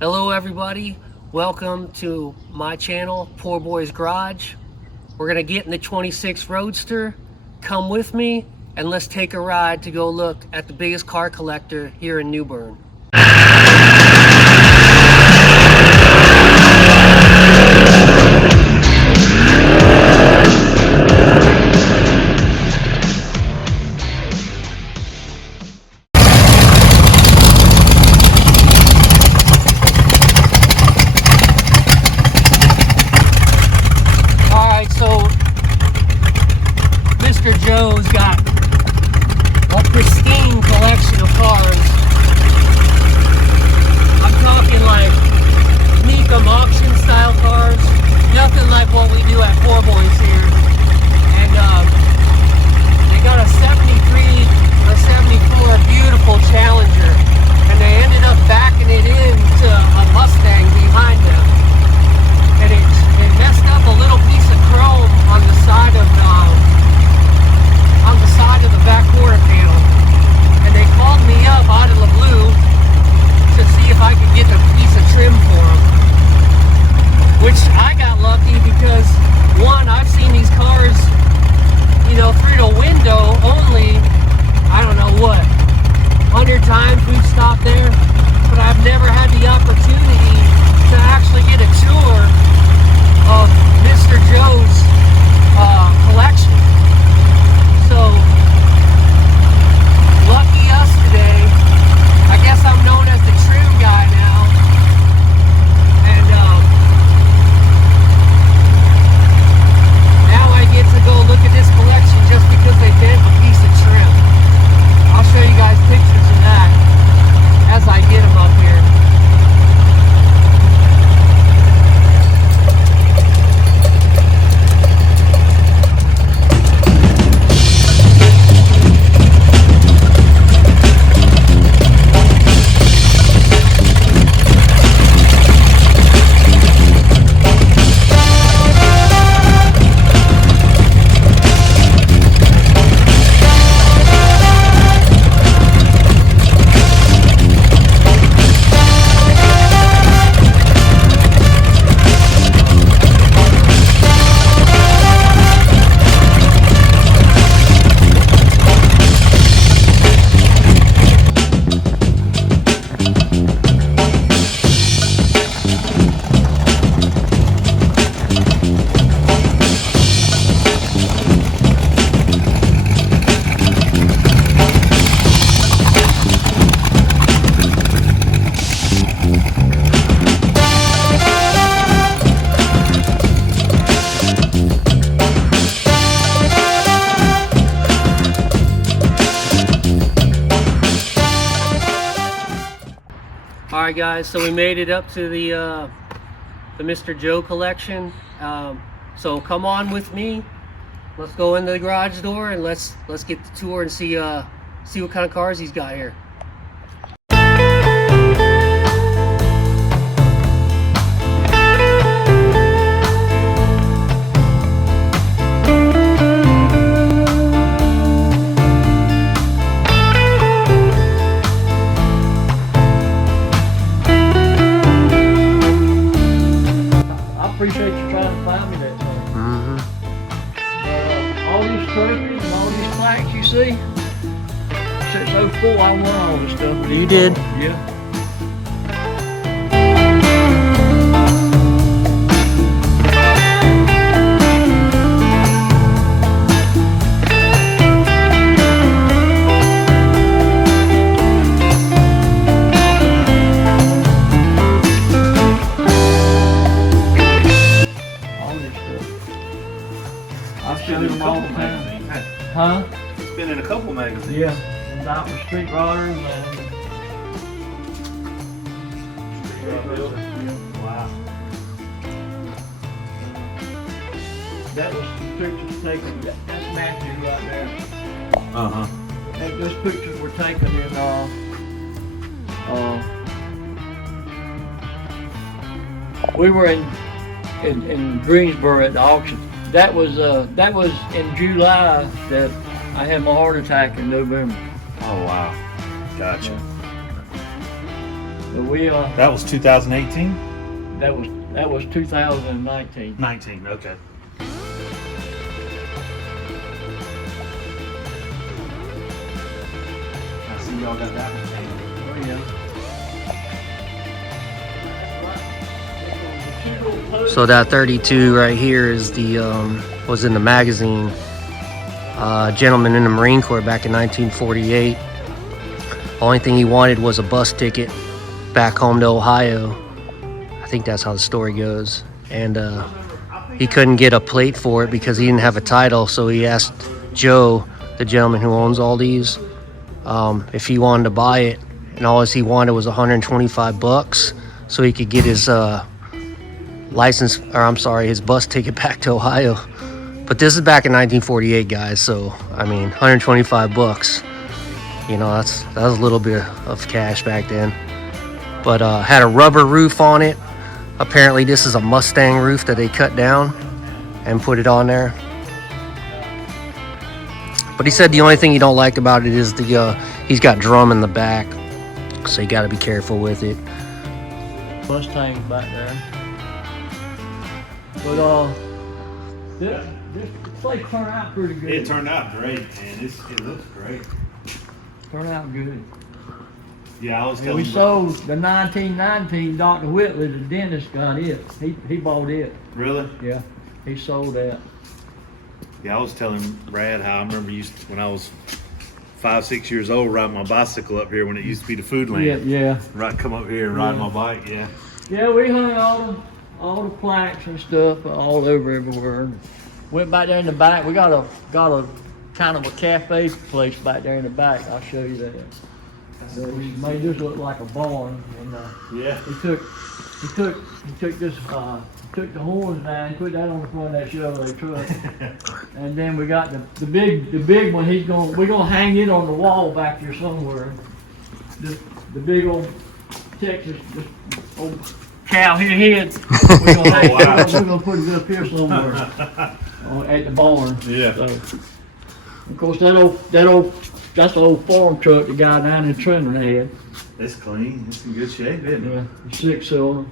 Hello everybody, welcome to my channel, Poor Boy's Garage. We're gonna get in the 26 Roadster, come with me, and let's take a ride to go look at the biggest car collector here in New Bern. Mr. Joe's got a pristine collection of cars. I'm talking like Mecum auction style cars, nothing like what we do at Poor Boys here. And they got a 73, a 74 beautiful Challenger, and they ended up backing it into a Mustang behind them. And it messed up a little piece of chrome on the side of the back quarter panel, and they called me up out of the blue to see if I could get a piece of trim for them, which I got lucky because one, I've seen these cars, you know, through the window only, I don't know what, 100 times we've stopped there, but I've never had the opportunity to actually get a tour of Mr. Joe's collection. So lucky us today. I guess I'm known as the trim guy now. And now I get to go look at this collection just because they bent a piece of trim. I'll show you guys pictures of that as I get them up here. Alright guys, so we made it up to the Mr. Joe collection. So come on with me. Let's go into the garage door and let's get the tour and see what kind of cars he's got here. Appreciate you trying to find me that thing. All these trophies and all these plaques you see, since 04 I won all this stuff. You did? Yeah. Huh? It's been in a couple magazines. Yeah. And that was Street Rodders and wow. That was the pictures taken. That's Matthew right there. And those pictures were taken in we were in Greensboro at the auction. That was in July that I had my heart attack in November. Oh wow, gotcha. Yeah. So we That was 2018? that was 2019. 19, okay. I see y'all got that one. Oh yeah. So that 32 right here is the was in the magazine. Gentleman in the Marine Corps back in 1948. Only thing he wanted was a bus ticket back home to Ohio. I think that's how the story goes. And he couldn't get a plate for it because he didn't have a title. So he asked Joe, the gentleman who owns all these, if he wanted to buy it. And all he wanted was 125 bucks so he could get his his bus ticket back to Ohio. But this is back in 1948, guys. So I mean, 125 bucks. You know, that was a little bit of cash back then. But had a rubber roof on it. Apparently, this is a Mustang roof that they cut down and put it on there. But he said the only thing he don't like about it is he's got drum in the back, so you got to be careful with it. Mustangs back there. But this place turned out pretty good. It turned out great, man. It looks great. Turned out good. Yeah, I was We telling sold the 1919 Dr. Whitley, the dentist, got it. He bought it. Really? Yeah, he sold that. Yeah, I was telling Brad how I remember when I was 5, 6 years old, riding my bicycle up here when it used to be the food land. Yeah. Right, come up here and ride my bike. Yeah. Yeah, we hung all the plaques and stuff all over everywhere. Went back there in the back. We got a kind of a cafe place back there in the back. I'll show you that. So we made this look like a barn. And Yeah. he took the horns down, put that on the front of that Chevrolet truck, and then we got the big one. We're gonna hang it on the wall back here somewhere. The big old Texas old cow head. We're gonna put it up here somewhere at the barn. Yeah. So, of course, that's the old farm truck the guy down in Trenton had. It's clean. It's in good shape, isn't it? Yeah, 6-cylinder.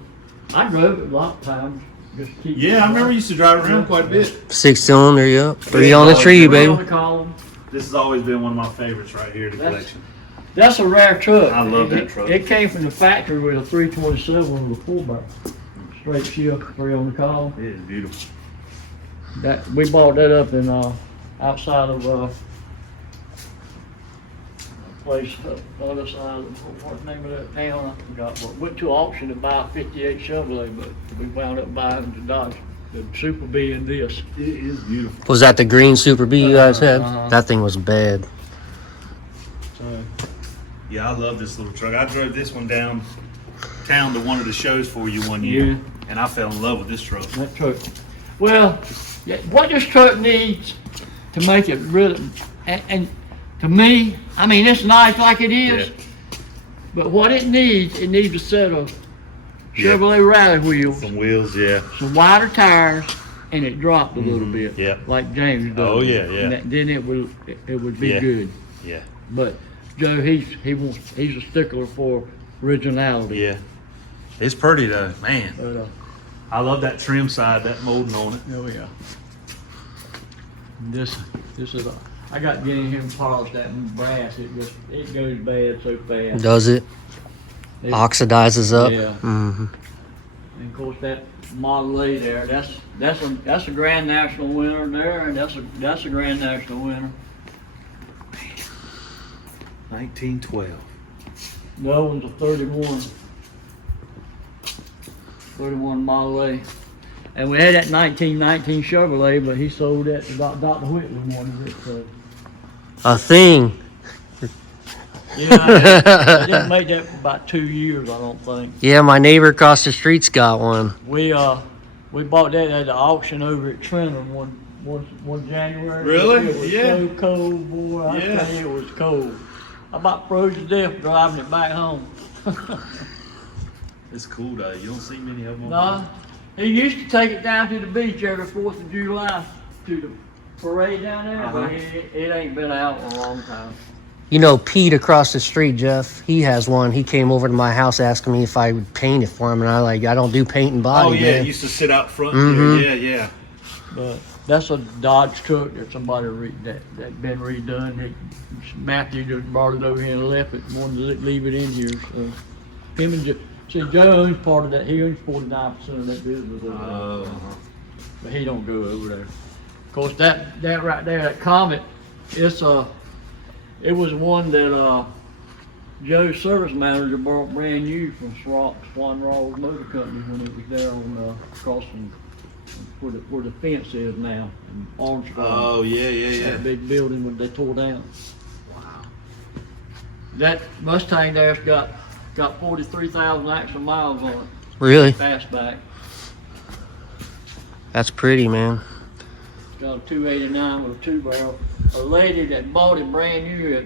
I drove it a lot of times. Just to keep Yeah, I remember you used to drive around quite a bit. 6-cylinder, yep. 3 on the tree, baby. On the column. This has always been one of my favorites right here, the collection. That's a rare truck. I love that truck. It came from the factory with a 327 with a 4-bar. Straight shift, 3 on the column. It is beautiful. We bought that up in outside of a place up the other side of what's the name of that town? I forgot. But went to auction to buy a 58 Chevrolet, but we wound up buying the Dodge, the Super B and this. It is beautiful. Was that the green Super B you guys had? Uh-huh. That thing was bad. So, Yeah, I love this little truck. I drove this one downtown to one of the shows for you one year, Yeah. and I fell in love with this truck. that truck. Well, yeah, what this truck needs to make it really, and to me, I mean, it's nice like it is, Yeah. but what it needs a set of Chevrolet rally wheels, Some wheels, yeah. some wider tires, and it dropped a little bit, yeah. like James does. Oh, yeah. And then it would be Yeah. good. Yeah. But Joe, he's a stickler for originality. Yeah. It's pretty though, man. But, I love that trim side, that molding on it. there we go. This is I got to get in here and polish that brass. It goes bad so fast. Does it? It- Oxidizes up? Yeah. Mm-hmm. And of course that Model A there, that's a Grand National winner there, and that's a Grand National winner. 1912. The other one's a 31 Model A. And we had that 1919 Chevrolet, but he sold that to Dr. Whitley wanted it. So. A thing. Yeah, I didn't make that for about 2 years, I don't think. Yeah, my neighbor across the street's got one. We bought that at the auction over at Trenton one January. Really? It was Yeah. so cold, boy. I Yeah. tell you, it was cold. I about froze to death driving it back home. It's cool though. You don't see many of them. No, he used to take it down to the beach every 4th of July to the parade down there, but it ain't been out in a long time. You know, Pete across the street, Jeff, he has one. He came over to my house asking me if I would paint it for him, and I don't do paint and body. Oh yeah, man. it used to sit out front. Mhm. Yeah, yeah. But that's a Dodge truck that somebody that been redone. Matthew just brought it over here and left it. Wanted to leave it in here. So him and Joe owns part of that. He owns 49% of that business over there. But he don't go over there. Of course, that right there, that Comet, it was one that Joe's service manager bought brand new from Swan Rawls Motor Company when it was there on across from where the fence is now in Armstrong. Oh yeah. That big building when they tore down. Wow. That Mustang there's got 43,000 actual miles on it. Really? Fastback. That's pretty, man. It's got a 289 with a 2-barrel. A lady that bought it brand new at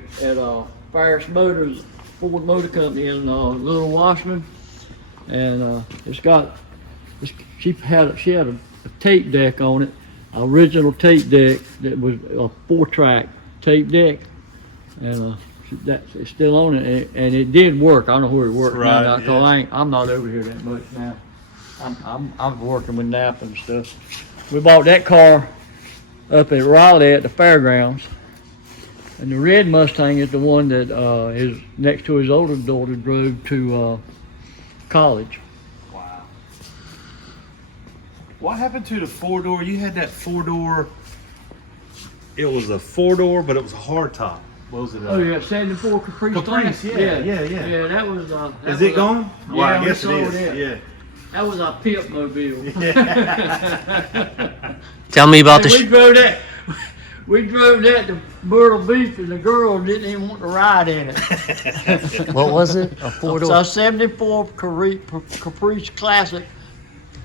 Ferris Motors, Ford Motor Company in Little Washington, and she had a tape deck on it, original tape deck that was a 4-track tape deck, and it's still on it, and it did work. I don't know where it worked Right, now. yeah. I'm not over here that much now. I'm working with Napa and stuff. We bought that car up at Raleigh at the fairgrounds, and the red Mustang is the one that is next to his older daughter drove to college. Wow. What happened to the 4-door? You had that 4-door. It was a 4-door, but it was a hardtop. What was it? Oh yeah, 74 Caprice. Caprice, yeah. Yeah, that was. That Is was it gone? Yeah, Well, I we guess it sold is. it. Yeah. That was our pimp mobile. Tell me about And the. we drove that. We drove that to Myrtle Beach, and the girl didn't even want to ride in it. What was it? A It's 4-door. a 74 Caprice Classic.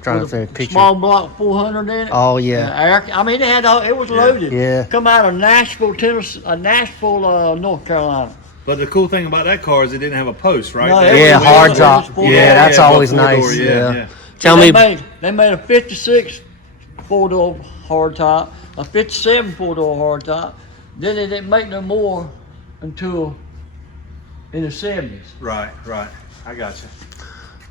Trying to with think a picture. small block 400 in it. Oh yeah. I mean, it was loaded. Yeah. Come out of Nashville, Tennessee, North Carolina. But the cool thing about that car is it didn't have a post, right? No, There it Yeah, was- hard was top. four-door. Yeah, that's but always 4-door, nice. Yeah. So Tell me. they made a 56 4-door hardtop, a 57 4-door hardtop. Then they didn't make no more until in the 70s. Right. I got you.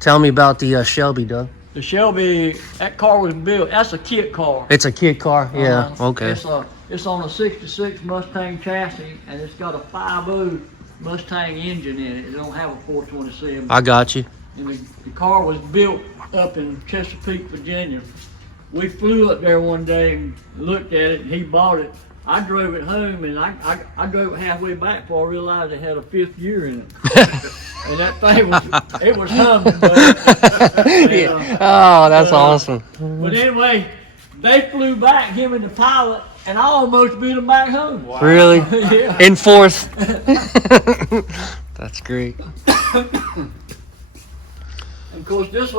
Tell me about the Shelby, Doug. The Shelby, that car was built. That's a kit car. It's a kid car. Yeah. Okay. It's on a 66 Mustang chassis, and it's got a 5.0 Mustang engine in it. It don't have a 427. I got you. And the car was built up in Chesapeake, Virginia. We flew up there one day and looked at it, and he bought it. I drove it home, and I drove it halfway back before I realized it had a 5th gear in it. And that thing was humming. Oh, that's awesome. But anyway, they flew back, him and the pilot, and I almost beat him back home. Wow. Really? Yeah. In fourth. That's great. Of course, this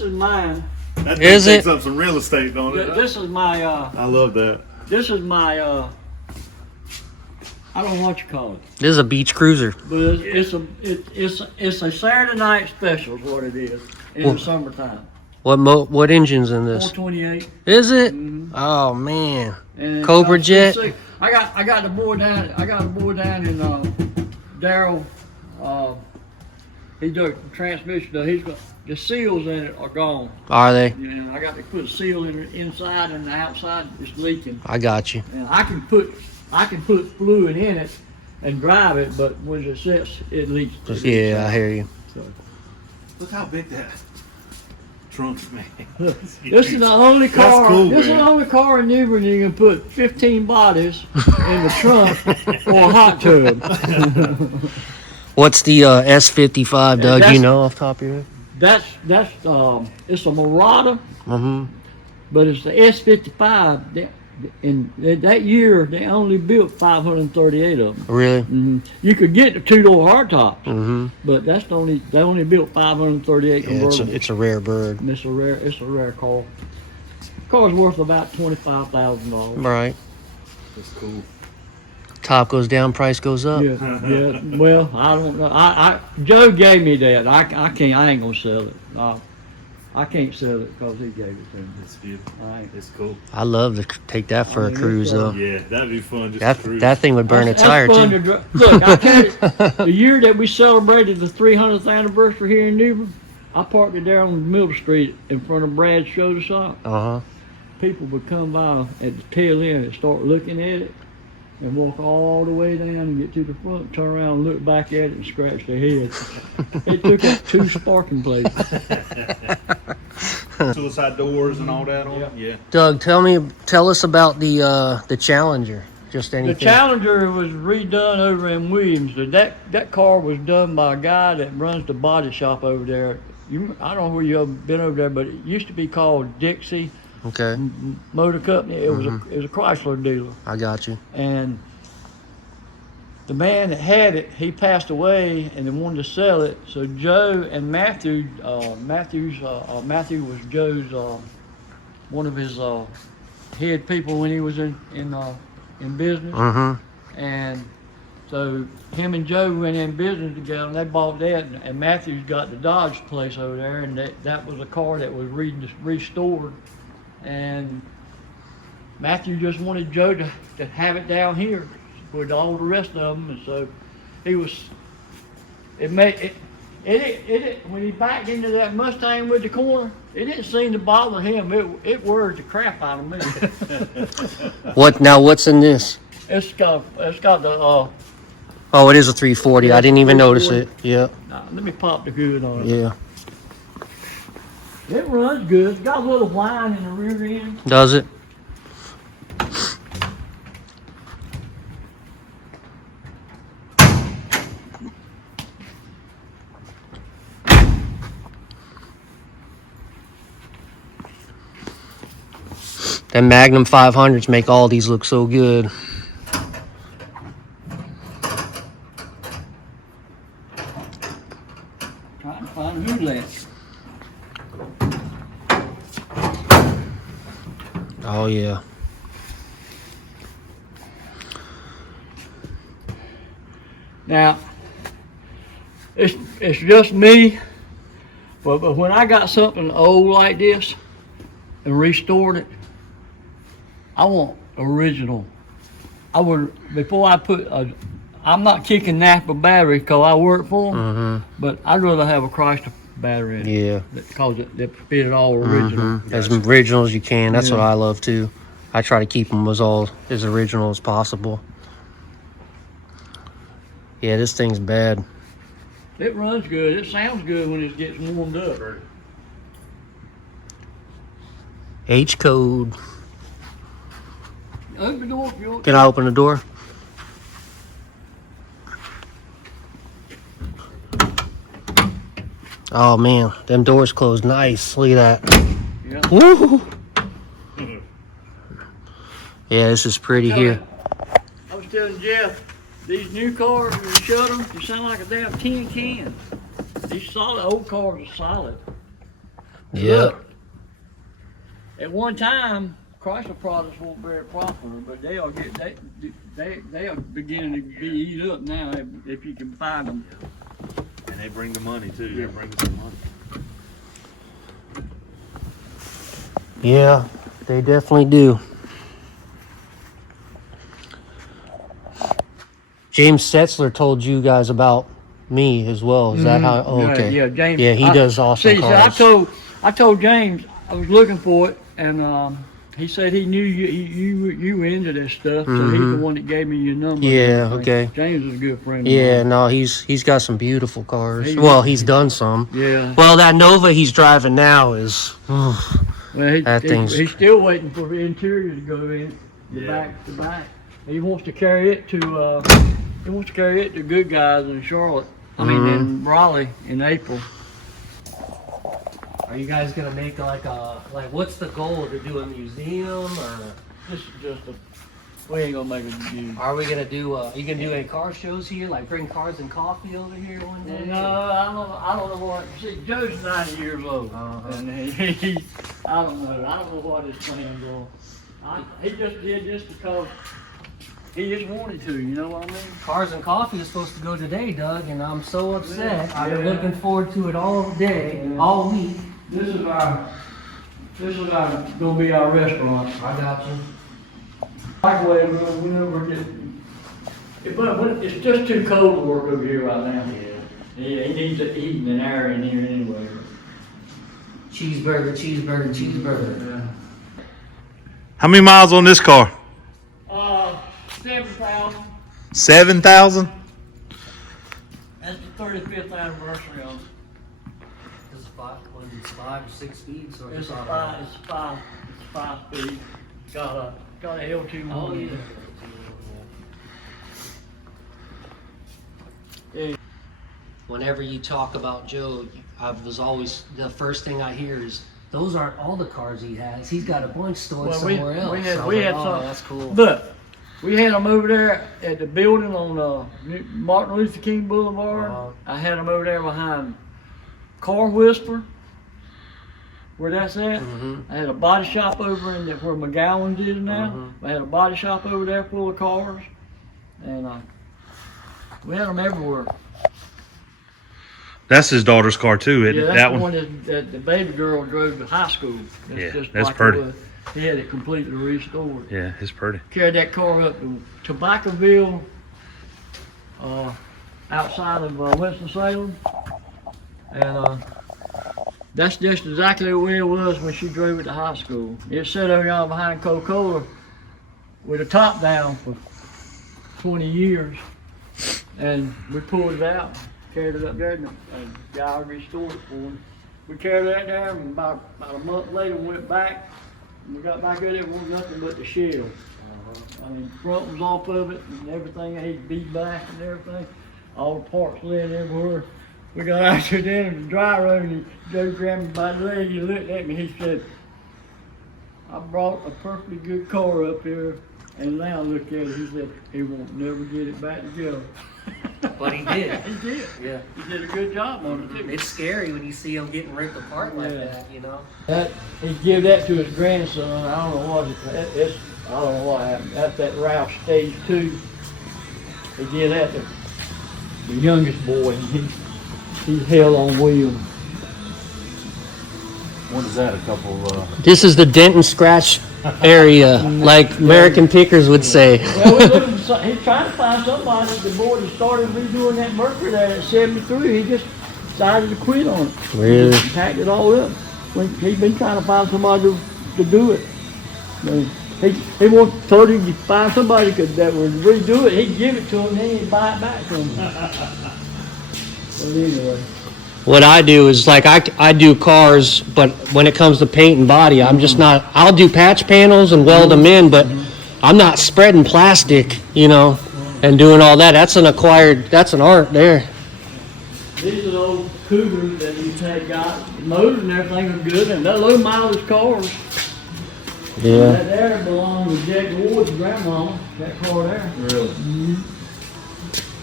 is mine. That Is takes it? up some real estate, don't it? This is my, I love that. I don't know what you call it, This is a beach cruiser. but it's a Saturday night special is what it is in Well- the summertime. What engine's in this? 428. Is it? Mhm. Oh man. And it's Cobra got Jet? 6. I got the boy down. I got a boy down in Darrell. He does transmission. He's got the seals in it are gone. Are they? And I got to put a seal in the inside and the outside is leaking. I got you. And I can put fluid in it and drive it, but when it sits, it leaks. Yeah, I hear you. Look how big that trunk, man. This is the only car. cool, this is man. the only car in New Bern you can put 15 bodies in the trunk for a hot tub. What's the S55, Doug? that's- You know off the top of your head? It's a Murata, Mm-hmm. but it's the S55. In that year, they only built 538 of them. Really? You could get the 2-door hardtop, Mm-hmm. but they only built 538 Yeah, convertibles. it's a rare bird. And it's a rare car. The car's worth about $25,000. Right. That's cool. Top goes down, price goes up. Yeah. Well, I don't know. Joe gave me that. I can't. I ain't gonna sell it. I can't sell it because he gave it to me. It's beautiful. All right. It's cool. I love to take that for I a mean, cruise it's, though. Yeah, that'd be fun. Just That to cruise. that thing would burn a That's tire fun too. to look, I tell you, the year that we celebrated the 300th anniversary here in Newbern, I parked it there on Middle Street in front of Brad's Shoulder Shop. Uh huh. People would come by at the tail end and start looking at it and walk all the way down and get to the front, turn around and look back at it and scratch their heads. It took up 2 parking places. Suicide doors and all that on it. Yeah. Doug, tell us about the Challenger. Just anything. The Challenger was redone over in Williamston. That car was done by a guy that runs the body shop over there. I don't know where you've been over there, but it used to be called Dixie Okay. Motor Company. It was a Chrysler dealer. I got you. And the man that had it, he passed away, and they wanted to sell it. So Joe and Matthew, Matthew was Joe's one of his head people when he was in business. Mm-hmm. And so him and Joe went in business together, and they bought that. And Matthew's got the Dodge place over there, and that was a car that was restored. And Matthew just wanted Joe to have it down here with all the rest of them, and so he was. When he backed into that Mustang with the corner, it didn't seem to bother him. It worried the crap out of me. What's in this? It's got the. Oh, it is a 340. Yeah, I didn't even 340. notice it. Yeah. Let me pop the hood on it. Yeah. It runs good. It's got a little whine in the rear end. Does it? Them Magnum 500s make all these look so good. Trying to find a hood latch. Oh yeah. Now, it's just me, but when I got something old like this and restored it, I want original. I would, before I put I'm not kicking Napa batteries because I work for them, but I'd rather have a Chrysler battery in it. Yeah. Because it fit it all original. As original as you can. That's Yeah. what I love too. I try to keep them as original as possible. Yeah, this thing's bad. It runs good. It sounds good when it gets warmed up. H code. Open the door if you want. Can I open the door? Oh man, them doors closed nice. Look at that. Yeah. Woo! Yeah, this is pretty here. I was telling Jeff, these new cars, when you shut them, you sound like a damn tin can. These solid old cars are solid. Yeah. Look, at one time, Chrysler products weren't very popular, but they are beginning to be eat up now if you can find them. And they bring the money too. They bring us some money. Yeah, they definitely do. James Setzler told you guys about me as well. Is that how? Oh, okay. Yeah, James. Yeah, he does awesome cars. I told James I was looking for it, and he said he knew you were into this stuff, so he's the one that gave me your number. Yeah, okay. James is a good friend. Yeah, of mine. no, he's got some beautiful cars. He- Well, he's done some. Yeah. Well, that Nova he's driving now is. Well, That thing's- he's still waiting for the interior to go in, the Yeah. back. He wants to carry it to Good Guys in Charlotte. I mean, in Raleigh in April. Are you guys gonna make what's the goal to do a museum or? We ain't gonna make a review. Are we gonna do? You gonna do any car shows here? Like bring cars and coffee over here one day? No, I don't know what. See, Joe's 90 years old, and he I don't know what his plans are. He just did this because he just wanted to. You know what I mean? Cars and coffee is supposed to go today, Doug, and I'm so upset. I've been Yeah. looking forward to it all day, Yeah. all week. This is gonna be our restaurant. I got you. Microwave room, we never get, but it's just too cold to work over here right now. Yeah, it needs the heating and air in here anyway. Cheeseburger, cheeseburger, cheeseburger. Yeah. How many miles on this car? 7,000. 7,000. That's the 35th anniversary of it. This is five or 6 speeds. Or It's five speed. Got a L2 Oh, motor. yeah. Yeah. Whenever you talk about Joe, I was always, the first thing I hear is, those aren't all the cars he has. He's got a bunch stored Well, somewhere else. We had, I was we like, had oh, some. that's cool. But we had them over there at the building on Martin Luther King Boulevard. Uh-huh. I had them over there behind Car Whisper, where that's at. Mm-hmm. I had a body shop over in where McGowan's is now. Mhm. I had a body shop over there full of cars, and we had them everywhere. That's his daughter's car too, isn't Yeah, it? that's That the one. one that the baby girl drove to high school. Yeah, just that's like it pretty. was. He had it completely restored. Yeah, it's pretty. Carried that car up to Tobaccoville, outside of Winston-Salem, and that's just exactly the way it was when she drove it to high school. It sat over y'all behind Coca-Cola with the top down for 20 years, and we pulled it out, carried it up there, and the guy restored it for us. We carried it out there, and about a month later, we went back, and we got back there, it wasn't nothing but the shell. I mean, front was off of it, and everything, had beat back and everything, all the parts laying everywhere. We got out there then in the dry room, and Joe grabbed me by the leg, he looked at me, he said, I brought a perfectly good car up here, and now look at it, he said, he won't never get it back together. But he did. He did. Yeah. He did a good job on it too. It's scary when you see him getting ripped apart like Yeah. that, you know? He gave that to his grandson. I don't know what I don't know what happened. That's that Ralph stage 2. He gave that to the youngest boy, and he's hell on wheels. What is that? A couple. This is the dent and scratch area, like American Pickers would say. Well, he's trying to find somebody. The boy that started redoing that Mercury there at 73, he just decided to quit on it. Really? He packed it all up. He's been trying to find somebody to do it. He told him to find somebody that would redo it. He'd give it to him, then he'd buy it back from him. But anyway. What I do is like I do cars, but when it comes to paint and body, I'm just not. I'll do patch panels and weld them in, but I'm not spreading plastic, you know, and doing all that. That's an art there. These are those Cougars that he's had got. The motors and everything are good, and that low mileage cars. Yeah. That there belonged to Jack Ward's grandmama, that car there. Really?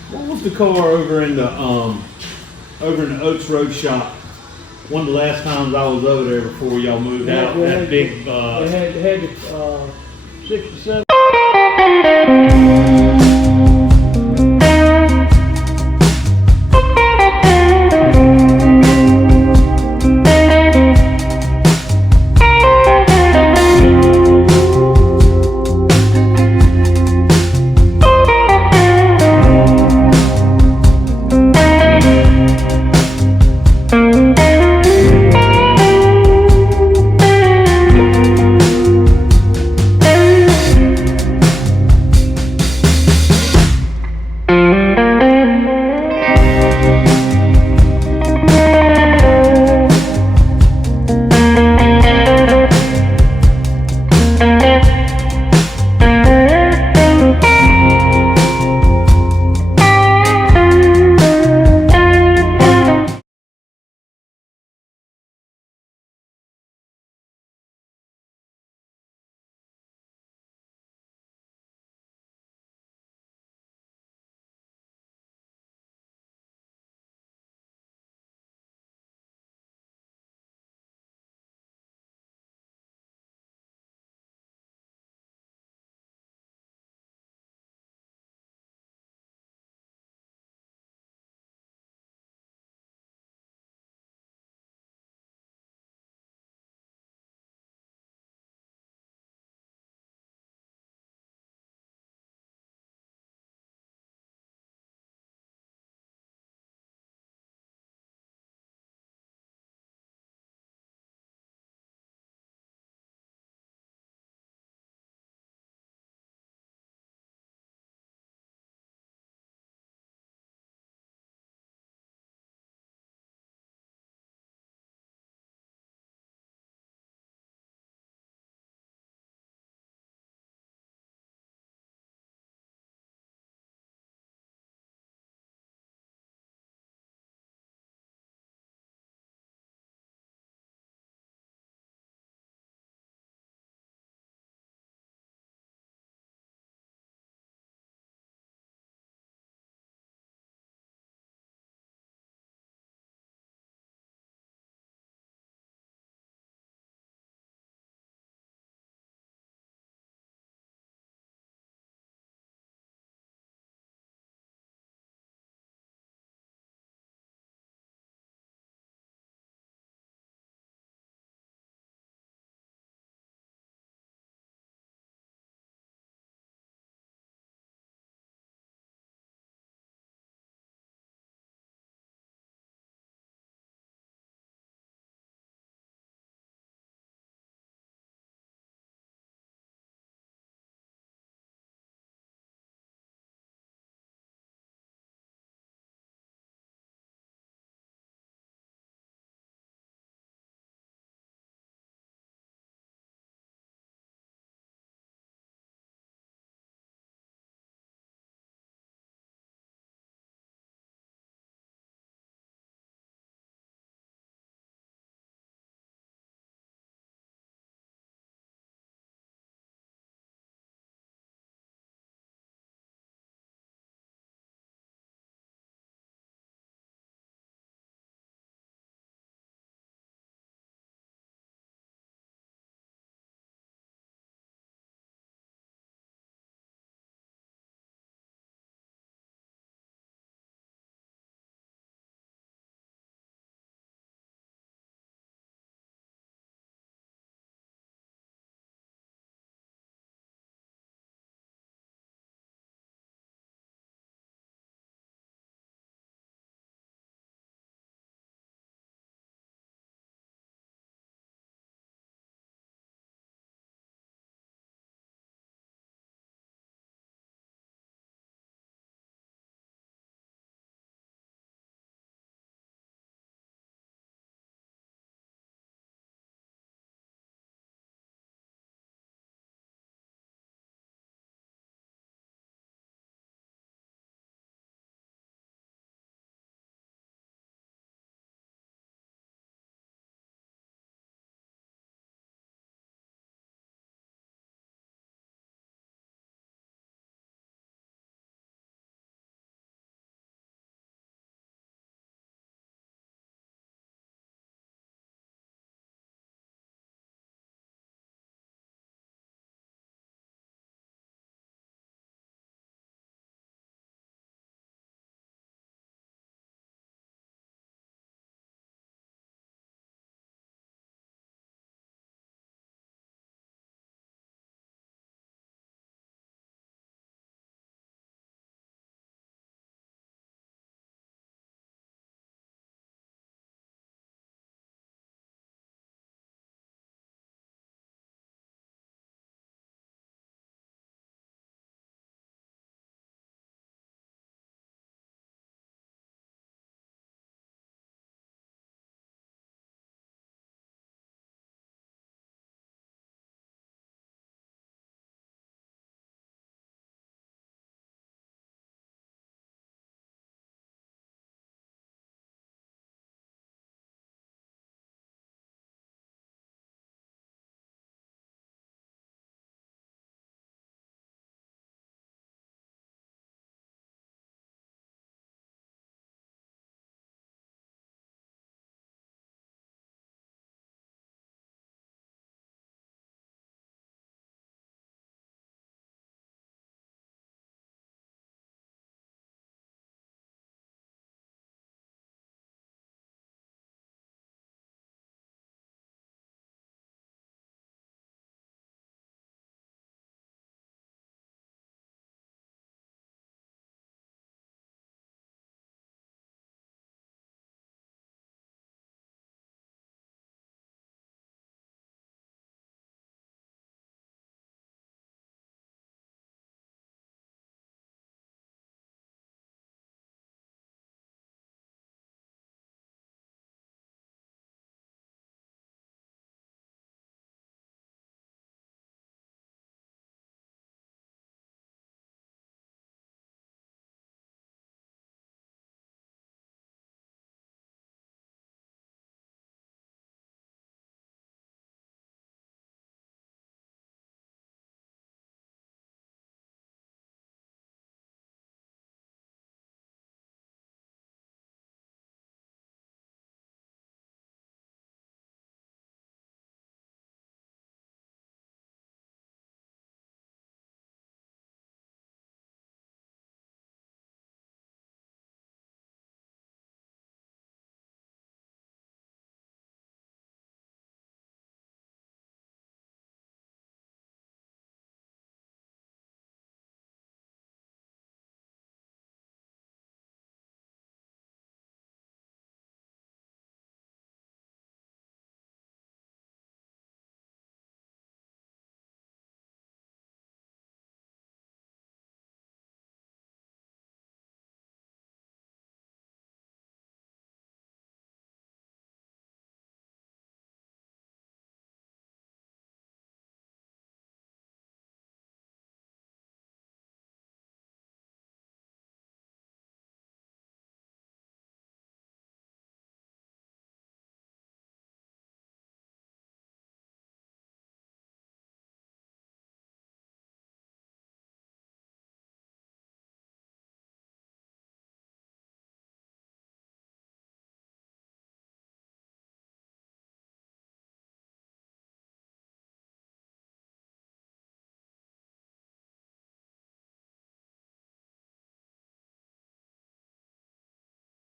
What was the car over in the Oaks Road shop? One of the last times I was over there before y'all moved out. That big. They had 67.